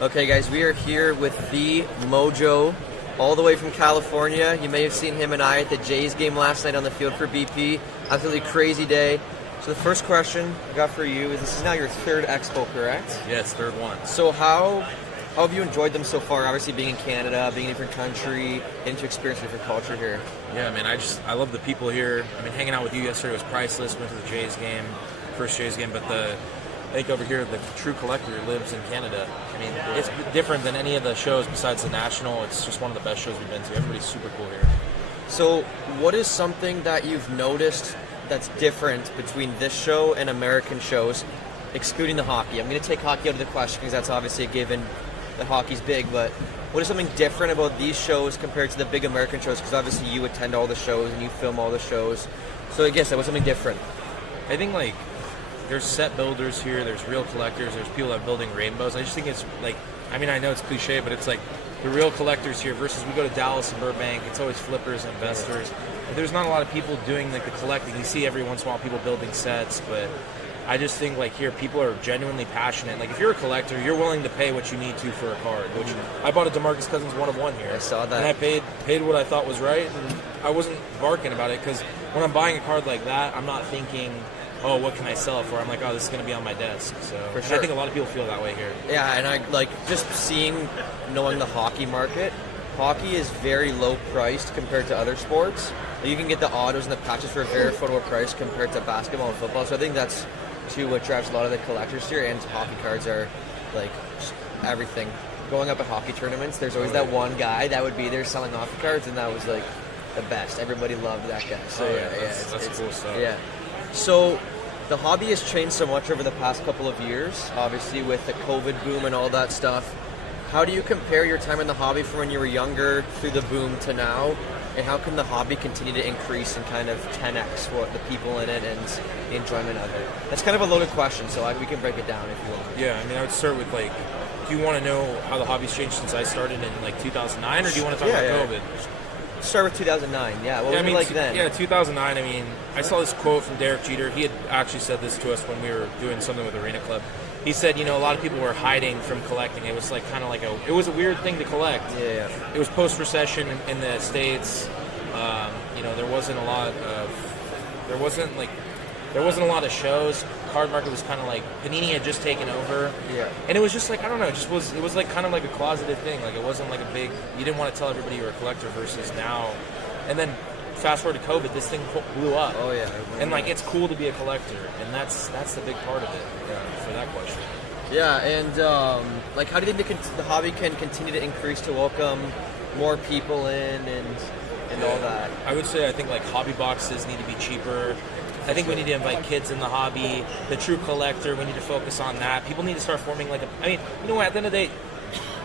Okay, guys, we are here with the Mojo, all the way from California. You may have seen him and I at the Jays game last night on the field for BP. Absolutely crazy day. So the first question I got for you is, this is now your third expo, correct? Yes, third one. So how have you enjoyed them so far? Obviously being in Canada, being in a different country, getting to experience a different culture here. Yeah, man, I love the people here. I mean, hanging out with you yesterday was priceless. Went to the Jays game, first Jays game, but I think over here, the true collector lives in Canada. I mean, it's different than any of the shows besides the National. It's just one of the best shows we've been to. Everybody's super cool here. So what is something that you've noticed that's different between this show and American shows, excluding the hockey? I'm going to take hockey out of the question because that's obviously a given. The hockey's big, but what is something different about these shows compared to the big American shows? Because obviously you attend all the shows and you film all the shows. So I guess that was something different. I think, like, there's set builders here, there's real collectors, there's people that are building rainbows. I just think it's, like, I mean, I know it's cliche, but it's like the real collectors here versus we go to Dallas and Burbank, it's always flippers and investors. There's not a lot of people doing, like, the collecting. You see every once in a while people building sets, but I just think, like, here people are genuinely passionate. Like, if you're a collector, you're willing to pay what you need to for a card. Which I bought a DeMarcus Cousins 1/1 here. I saw that. And I paid what I thought was right, and I wasn't barking about it because when I'm buying a card like that, I'm not thinking, oh, what can I sell it for? I'm like, oh, this is going to be on my desk. So For sure. I think a lot of people feel that way here. Yeah, and I like just knowing the hockey market. Hockey is very low priced compared to other sports. You can get the autos and the patches for a very affordable price compared to basketball and football. So I think that's too what drives a lot of the collectors here. And hockey cards are like everything. Going up at hockey tournaments, there's always that one guy that would be there selling hockey cards, and that was like the best. Everybody loved that guy. So that's cool stuff. Yeah. So the hobby has changed so much over the past couple of years, obviously with the COVID boom and all that stuff. How do you compare your time in the hobby from when you were younger through the boom to now? And how can the hobby continue to increase and kind of 10x what the people in it and the enjoyment of it? That's kind of a loaded question, so we can break it down if you want. Yeah, I mean, I would start with, like, do you want to know how the hobby's changed since I started in, like, 2009, or do you want to talk about COVID? Start with 2009, yeah. What was it like then? Yeah, 2009, I mean, I saw this quote from Derek Jeter. He had actually said this to us when we were doing something with Arena Club. He said, you know, a lot of people were hiding from collecting. It was like kind of like it was a weird thing to collect. Yeah. It was post-recession in the States. You know, there wasn't a lot of shows. Card market was kind of like Panini had just taken over. Yeah. And it was just like, I don't know, it was like kind of like a closeted thing. Like, it wasn't like a big, you didn't want to tell everybody you were a collector versus now. And then fast forward to COVID, this thing blew up. Oh yeah. And like, it's cool to be a collector, and that's the big part of it for that question. Yeah, and like, how do you think the hobby can continue to increase to welcome more people in and all that? I would say, I think, like, hobby boxes need to be cheaper. I think we need to invite kids in the hobby. The true collector, we need to focus on that. People need to start forming, like, I mean, you know what, at the end of the day,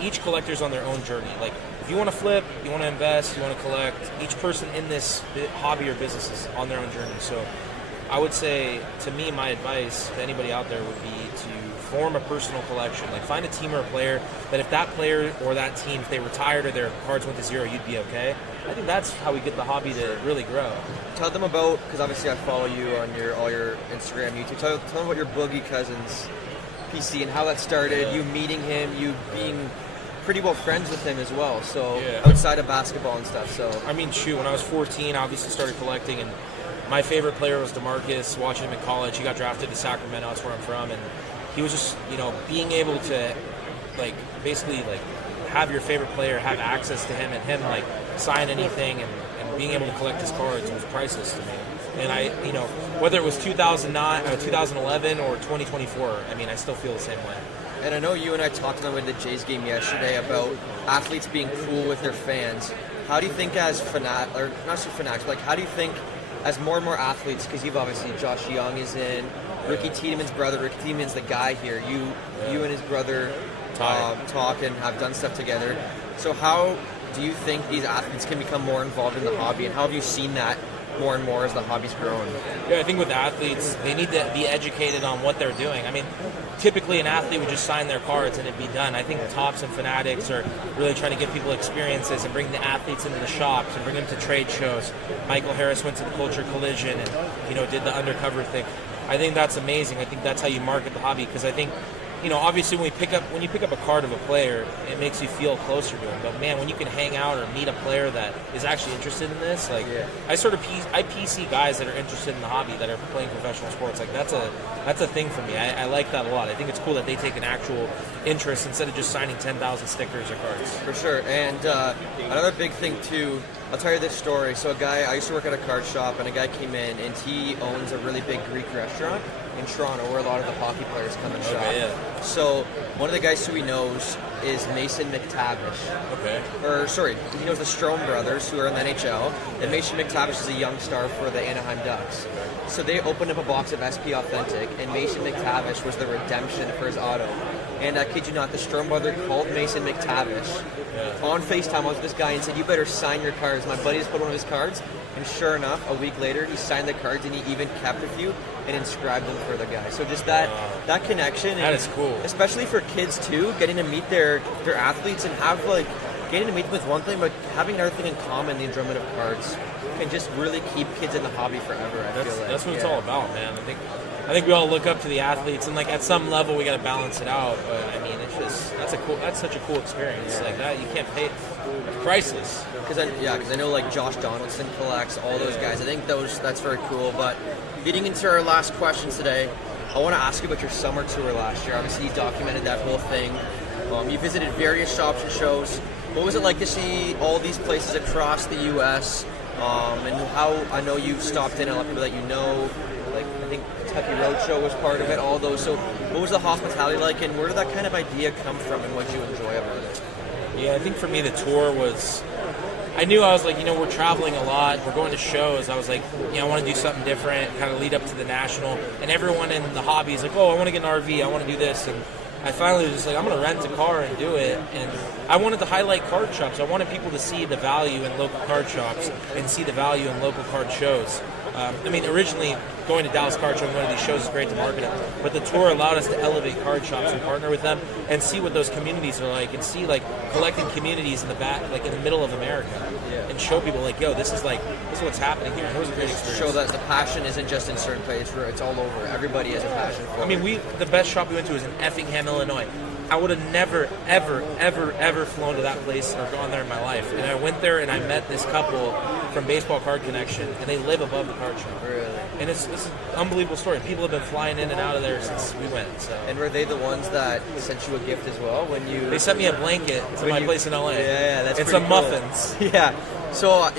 each collector's on their own journey. Like, if you want to flip, you want to invest, you want to collect, each person in this hobby or business is on their own journey. So I would say, to me, my advice to anybody out there would be to form a personal collection. Like, find a team or a player that if that player or that team, if they retired or their cards went to zero, you'd be okay. I think that's how we get the hobby to really grow. Tell them about, because obviously I follow you on all your Instagram, YouTube. Tell them about your Boogie Cousins PC and how that started, you meeting him, you being pretty well friends with him as well, so outside of basketball and stuff. So I mean, shoot, when I was 14, I obviously started collecting, and my favorite player was DeMarcus. Watching him in college, he got drafted to Sacramento, that's where I'm from, and he was just, you know, being able to, like, basically, like, have your favorite player, have access to him, and him, like, sign anything, and being able to collect his cards was priceless to me. And I, you know, whether it was 2009 or 2011 or 2024, I mean, I still feel the same way. And I know you and I talked on the Jays game yesterday about athletes being cool with their fans. How do you think as not so fanatics, but like, how do you think as more and more athletes, because you've obviously, Josh Young is in, Ricky Tiedemann's brother, Ricky Tiedemann's the guy here, you and his brother talk and have done stuff together. So how do you think these athletes can become more involved in the hobby, and how have you seen that more and more as the hobby's grown? Yeah, I think with athletes, they need to be educated on what they're doing. I mean, typically an athlete would just sign their cards and it'd be done. I think the Tops and Fanatics are really trying to give people experiences and bring the athletes into the shops and bring them to trade shows. Michael Harris went to the Culture Collision and, you know, did the undercover thing. I think that's amazing. I think that's how you market the hobby, because I think, obviously when you pick up a card of a player, it makes you feel closer to him. But man, when you can hang out or meet a player that is actually interested in this, like I PC guys that are interested in the hobby that are playing professional sports. Like that's a thing for me. I like that a lot. I think it's cool that they take an actual interest instead of just signing 10,000 stickers or cards. For sure. And another big thing too, I'll tell you this story. So I used to work at a card shop, and a guy came in, and he owns a really big Greek restaurant in Toronto where a lot of the hockey players come and shop. Yeah. So one of the guys who he knows is Mason McTavish. Okay. Or, sorry, he knows the Strome brothers who are in the NHL, and Mason McTavish is a young star for the Anaheim Ducks. So they opened up a box of SP Authentic, and Mason McTavish was the redemption for his auto. And I kid you not, the Strome brother called Mason McTavish on FaceTime. I was with this guy and said, "You better sign your cards." My buddy just put one of his cards, and sure enough, a week later, he signed the cards, and he even kept a few and inscribed them for the guy. So just that connection. That is cool. Especially for kids, too, getting to meet their athletes and have, getting to meet them with one thing, but having another thing in common, the enjoyment of cards, can just really keep kids in the hobby forever, I feel like. That's what it's all about, man. I think we all look up to the athletes, and at some level we got to balance it out. But I mean, it's just that's such a cool experience. Like that, you can't pay. It's priceless. Because I know Josh Donaldson collects all those guys. I think that's very cool. But getting into our last questions today, I want to ask you about your summer tour last year. Obviously, you documented that whole thing. You visited various shops and shows. What was it like to see all these places across the U.S. And how I know you've stopped in a lot of people that you know. I think Kentucky Roadshow was part of it, all those. So what was the hospitality like, and where did that kind of idea come from, and what did you enjoy about it? Yeah, I think for me the tour was, I knew I was we're traveling a lot, we're going to shows. I was I want to do something different, kind of lead up to the national. And everyone in the hobby is like, oh, I want to get an RV, I want to do this. And I finally was just I'm going to rent a car and do it. And I wanted to highlight card shops. I wanted people to see the value in local card shops and see the value in local card shows. Originally going to Dallas Card Show and one of these shows is great to market it, but the tour allowed us to elevate card shops and partner with them and see what those communities are like, and see collecting communities in the back, in the middle of America, and show people yo, this is what's happening here. It was a great experience. Show that the passion isn't just in certain places; it's all over. Everybody has a passion for it. The best shop we went to was in Effingham, Illinois. I would have never, ever, ever, ever flown to that place or gone there in my life. And I went there and I met this couple from Baseball Card Connection, and they live above the card shop. Really? And it's an unbelievable story. People have been flying in and out of there since we went. So. And were they the ones that sent you a gift as well when you? They sent me a blanket to my place in LA. Yeah, that's and pretty some cool. muffins. Yeah. So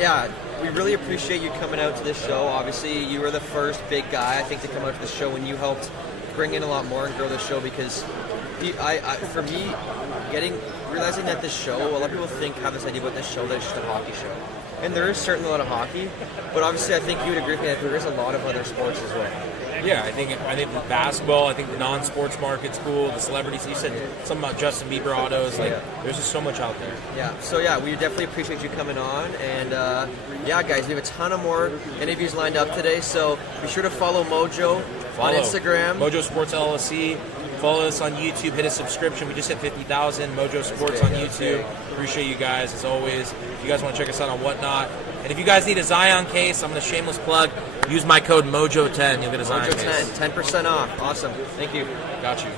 we really appreciate you coming out to this show. Obviously, you were the first big guy I think to come out to the show, and you helped bring in a lot more and grow the show because. For me, realizing that this show, a lot of people have this idea about this show that it's just a hockey show. And there is certainly a lot of hockey, but obviously I think you would agree with me that there is a lot of other sports as well. Yeah, I think the basketball, I think the non-sports market's cool, the celebrities, you said something about Justin Bieber autos, there's just so much out there. Yeah, so we definitely appreciate you coming on, and guys, we have a ton of more interviews lined up today, so be sure to follow Mojo on Instagram. Mojo Sports LLC. Follow us on YouTube. Hit a subscription. We just hit 50,000. Mojo Sports on YouTube. Appreciate you guys as always. If you guys want to check us out on Whatnot, and if you guys need a Zion case, I'm going to shameless plug. Use my code Mojo10. You'll get a Zion case. Mojo10, 10% off. Awesome. Thank you. Got you.